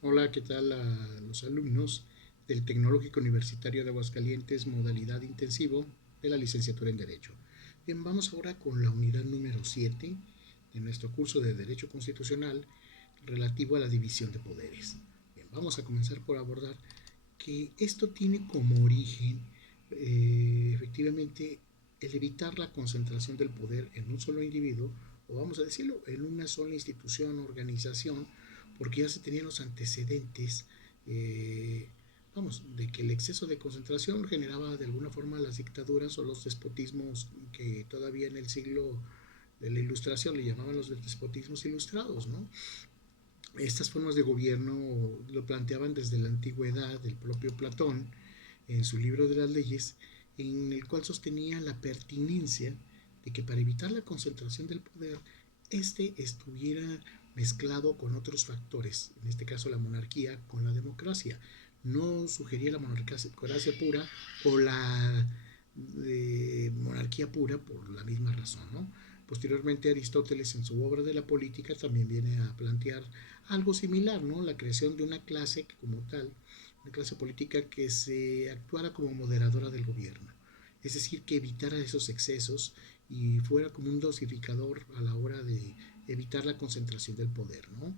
Hola, ¿qué tal a los alumnos del Tecnológico Universitario de Aguascalientes, modalidad intensivo de la licenciatura en Derecho? Bien, vamos ahora con la unidad número 7 de nuestro curso de Derecho Constitucional relativo a la división de poderes. Bien, vamos a comenzar por abordar que esto tiene como origen, efectivamente, el evitar la concentración del poder en un solo individuo, o vamos a decirlo, en una sola institución o organización, porque ya se tenían los antecedentes, de que el exceso de concentración generaba de alguna forma las dictaduras o los despotismos que todavía en el siglo de la Ilustración le llamaban los despotismos ilustrados, ¿no? Estas formas de gobierno lo planteaban desde la antigüedad del propio Platón en su libro de las leyes, en el cual sostenía la pertinencia de que para evitar la concentración del poder, este estuviera mezclado con otros factores, en este caso la monarquía con la democracia. No sugería la monarquía pura o la monarquía pura por la misma razón, ¿no? Posteriormente Aristóteles en su obra de la política también viene a plantear algo similar, ¿no? La creación de una clase como tal, una clase política que se actuara como moderadora del gobierno, es decir, que evitara esos excesos y fuera como un dosificador a la hora de evitar la concentración del poder, ¿no?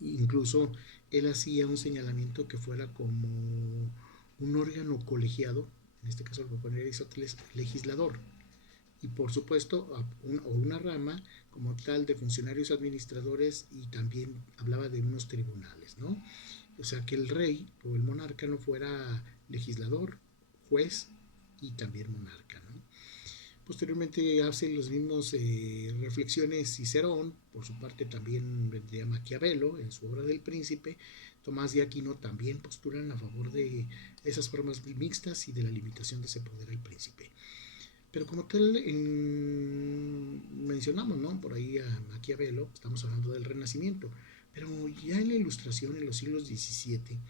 Incluso él hacía un señalamiento que fuera como un órgano colegiado, en este caso lo propone Aristóteles, legislador, y por supuesto o una rama como tal de funcionarios administradores, y también hablaba de unos tribunales, ¿no? O sea, que el rey o el monarca no fuera legislador, juez y también monarca, ¿no? Posteriormente hace los mismos reflexiones Cicerón, por su parte también vendría Maquiavelo en su obra del Príncipe. Tomás de Aquino también postulan a favor de esas formas mixtas y de la limitación de ese poder al príncipe. Pero como tal, mencionamos, ¿no? Por ahí a Maquiavelo, estamos hablando del Renacimiento. Pero ya en la Ilustración, en los siglos XVII,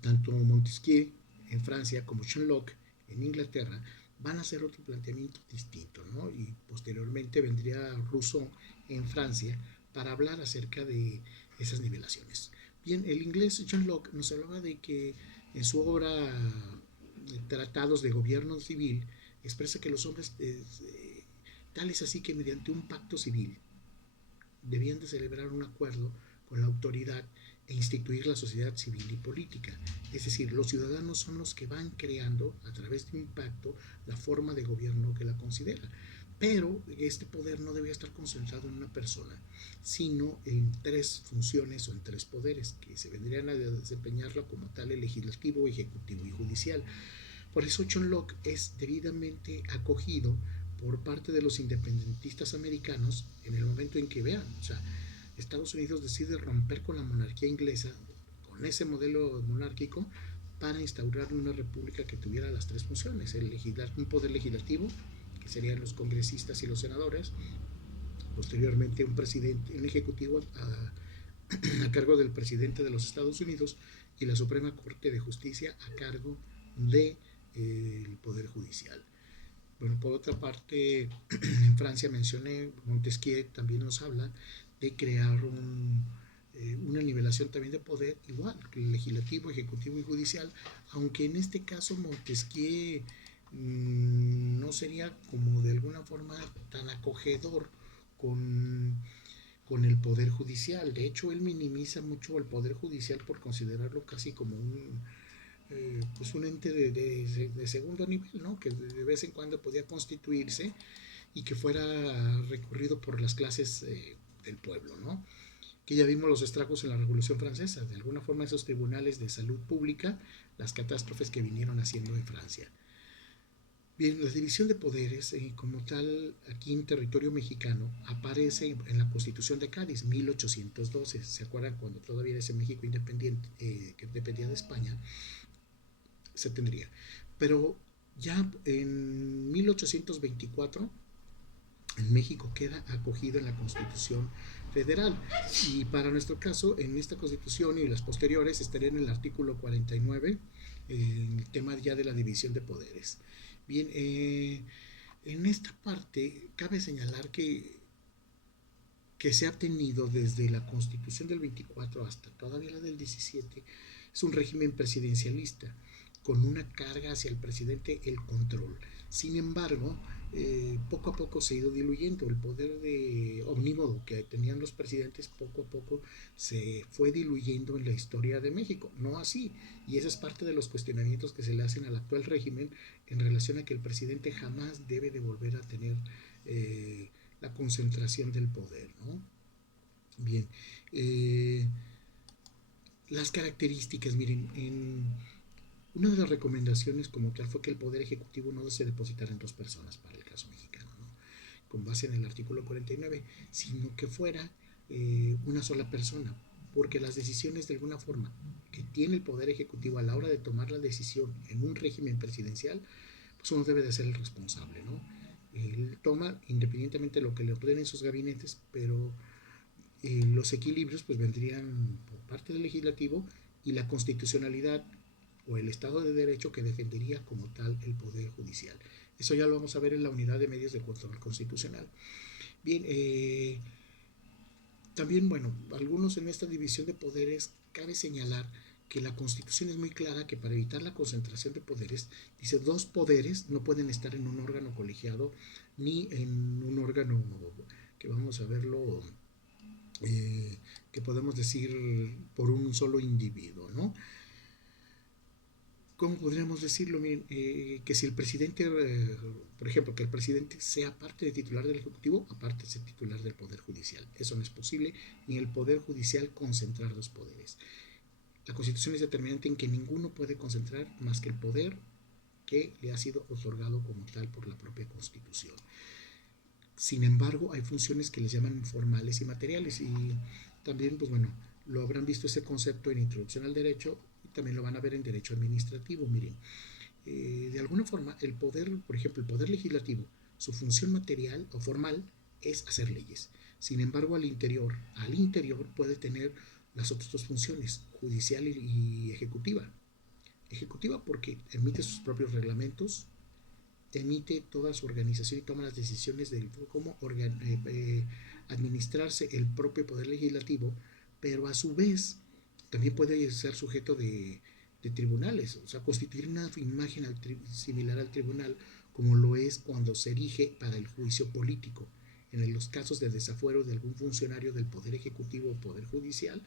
tanto Montesquieu en Francia como John Locke en Inglaterra van a hacer otro planteamiento distinto, ¿no? Y posteriormente vendría Rousseau en Francia para hablar acerca de esas nivelaciones. Bien, el inglés John Locke nos hablaba de que en su obra Tratados de Gobierno Civil expresa que los hombres, tal es así que mediante un pacto civil debían de celebrar un acuerdo con la autoridad e instituir la sociedad civil y política. Es decir, los ciudadanos son los que van creando a través de un pacto la forma de gobierno que la considera. Pero este poder no debía estar concentrado en una persona, sino en tres funciones o en tres poderes que se vendrían a desempeñarla como tal: el legislativo, ejecutivo y judicial. Por eso John Locke es debidamente acogido por parte de los independentistas americanos en el momento en que vean, o sea, Estados Unidos decide romper con la monarquía inglesa, con ese modelo monárquico, para instaurar una república que tuviera las tres funciones: un poder legislativo, que serían los congresistas y los senadores; posteriormente un presidente, un ejecutivo a cargo del presidente de los Estados Unidos, y la Suprema Corte de Justicia a cargo del Poder Judicial. Bueno, por otra parte, en Francia mencioné, Montesquieu también nos habla de crear una nivelación también de poder, igual, legislativo, ejecutivo y judicial, aunque en este caso Montesquieu no sería como de alguna forma tan acogedor con el Poder Judicial. De hecho, él minimiza mucho el Poder Judicial por considerarlo casi como pues un ente de segundo nivel, ¿no? Que de vez en cuando podía constituirse y que fuera recurrido por las clases del pueblo, ¿no? Que ya vimos los estragos en la Revolución Francesa, de alguna forma esos tribunales de salud pública, las catástrofes que vinieron haciendo en Francia. Bien, la división de poderes, como tal, aquí en territorio mexicano, aparece en la Constitución de Cádiz, 1812. ¿Se acuerdan cuando todavía era ese México independiente, que dependía de España? Se tendría. Pero ya en 1824, en México queda acogido en la Constitución Federal. Y para nuestro caso, en esta Constitución y las posteriores, estaría en el artículo 49, el tema ya de la división de poderes. Bien, en esta parte cabe señalar que que se ha tenido desde la Constitución del 24 hasta todavía la del 17 es un régimen presidencialista con una carga hacia el presidente el control. Sin embargo, poco a poco se ha ido diluyendo el poder de omnímodo que tenían los presidentes, poco a poco se fue diluyendo en la historia de México. No así, y esa es parte de los cuestionamientos que se le hacen al actual régimen en relación a que el presidente jamás debe de volver a tener la concentración del poder, ¿no? Bien, las características, miren, una de las recomendaciones como tal fue que el poder ejecutivo no se depositara en dos personas para el caso mexicano, ¿no? Con base en el artículo 49, sino que fuera una sola persona, porque las decisiones de alguna forma que tiene el poder ejecutivo a la hora de tomar la decisión en un régimen presidencial, pues uno debe de ser el responsable, ¿no? Él toma independientemente de lo que le ordenen en sus gabinetes, pero los equilibrios pues vendrían por parte del legislativo y la constitucionalidad o el Estado de Derecho que defendería como tal el Poder Judicial. Eso ya lo vamos a ver en la unidad de medios de control constitucional. Bien, también, bueno, algunos en esta división de poderes cabe señalar que la Constitución es muy clara que para evitar la concentración de poderes, dice dos poderes no pueden estar en un órgano colegiado ni en un órgano que vamos a verlo que podemos decir por un solo individuo, ¿no? ¿Cómo podríamos decirlo? Miren, que si el presidente, por ejemplo, que el presidente sea parte de titular del Ejecutivo, aparte de ser titular del Poder Judicial. Eso no es posible, ni el Poder Judicial concentrar dos poderes. La Constitución es determinante en que ninguno puede concentrar más que el poder que le ha sido otorgado como tal por la propia Constitución. Sin embargo, hay funciones que les llaman formales y materiales y también, pues bueno, lo habrán visto ese concepto en Introducción al Derecho y también lo van a ver en Derecho Administrativo. Miren, de alguna forma, el poder, por ejemplo, el poder legislativo, su función material o formal es hacer leyes. Sin embargo, al interior puede tener las otras dos funciones, judicial y ejecutiva. Ejecutiva porque emite sus propios reglamentos, emite toda su organización y toma las decisiones de cómo administrarse el propio poder legislativo, pero a su vez también puede ser sujeto de tribunales, o sea, constituir una imagen similar al tribunal como lo es cuando se erige para el juicio político. En los casos de desafuero de algún funcionario del Poder Ejecutivo o Poder Judicial,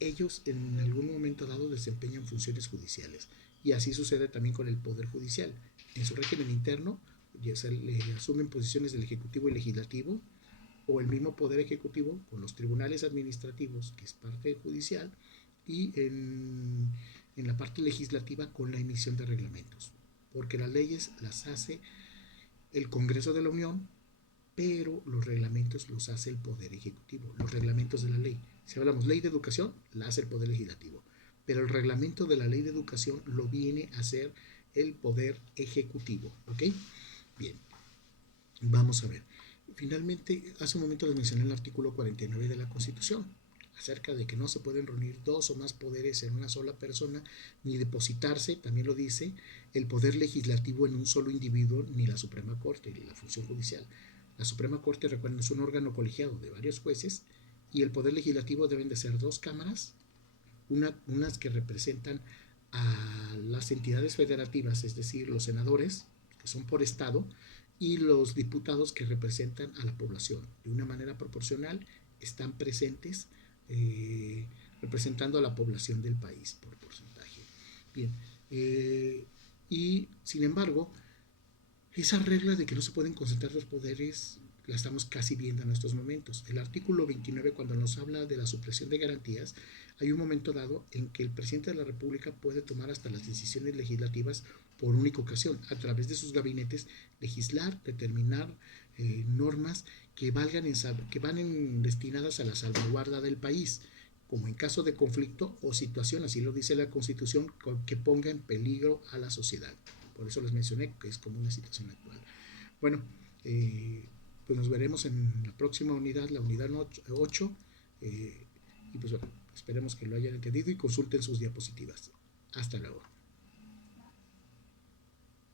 ellos en algún momento dado desempeñan funciones judiciales. Y así sucede también con el Poder Judicial. En su régimen interno ya se le asumen posiciones del Ejecutivo y Legislativo, o el mismo Poder Ejecutivo con los tribunales administrativos, que es parte judicial, y en la parte legislativa con la emisión de reglamentos. Porque las leyes las hace el Congreso de la Unión, pero los reglamentos los hace el Poder Ejecutivo, los reglamentos de la ley. Si hablamos ley de educación, la hace el Poder Legislativo, pero el reglamento de la ley de educación lo viene a hacer el Poder Ejecutivo, ¿ok? Bien, vamos a ver. Finalmente, hace un momento les mencioné el artículo 49 de la Constitución, acerca de que no se pueden reunir dos o más poderes en una sola persona, ni depositarse, también lo dice, el poder legislativo en un solo individuo, ni la Suprema Corte, ni la función judicial. La Suprema Corte, recuerden, es un órgano colegiado de varios jueces y el Poder Legislativo deben de ser dos cámaras, unas que representan a las entidades federativas, es decir, los senadores, que son por estado, y los diputados que representan a la población. De una manera proporcional están presentes representando a la población del país por porcentaje. Bien, y sin embargo, esa regla de que no se pueden concentrar los poderes la estamos casi viendo en estos momentos. El artículo 29, cuando nos habla de la supresión de garantías, hay un momento dado en que el presidente de la República puede tomar hasta las decisiones legislativas por única ocasión, a través de sus gabinetes, legislar, determinar normas que van destinadas a la salvaguarda del país, como en caso de conflicto o situación, así lo dice la Constitución, que ponga en peligro a la sociedad. Por eso les mencioné que es como una situación actual. Bueno, pues nos veremos en la próxima unidad, la unidad 8, y pues bueno, esperemos que lo hayan entendido y consulten sus diapositivas. Hasta luego.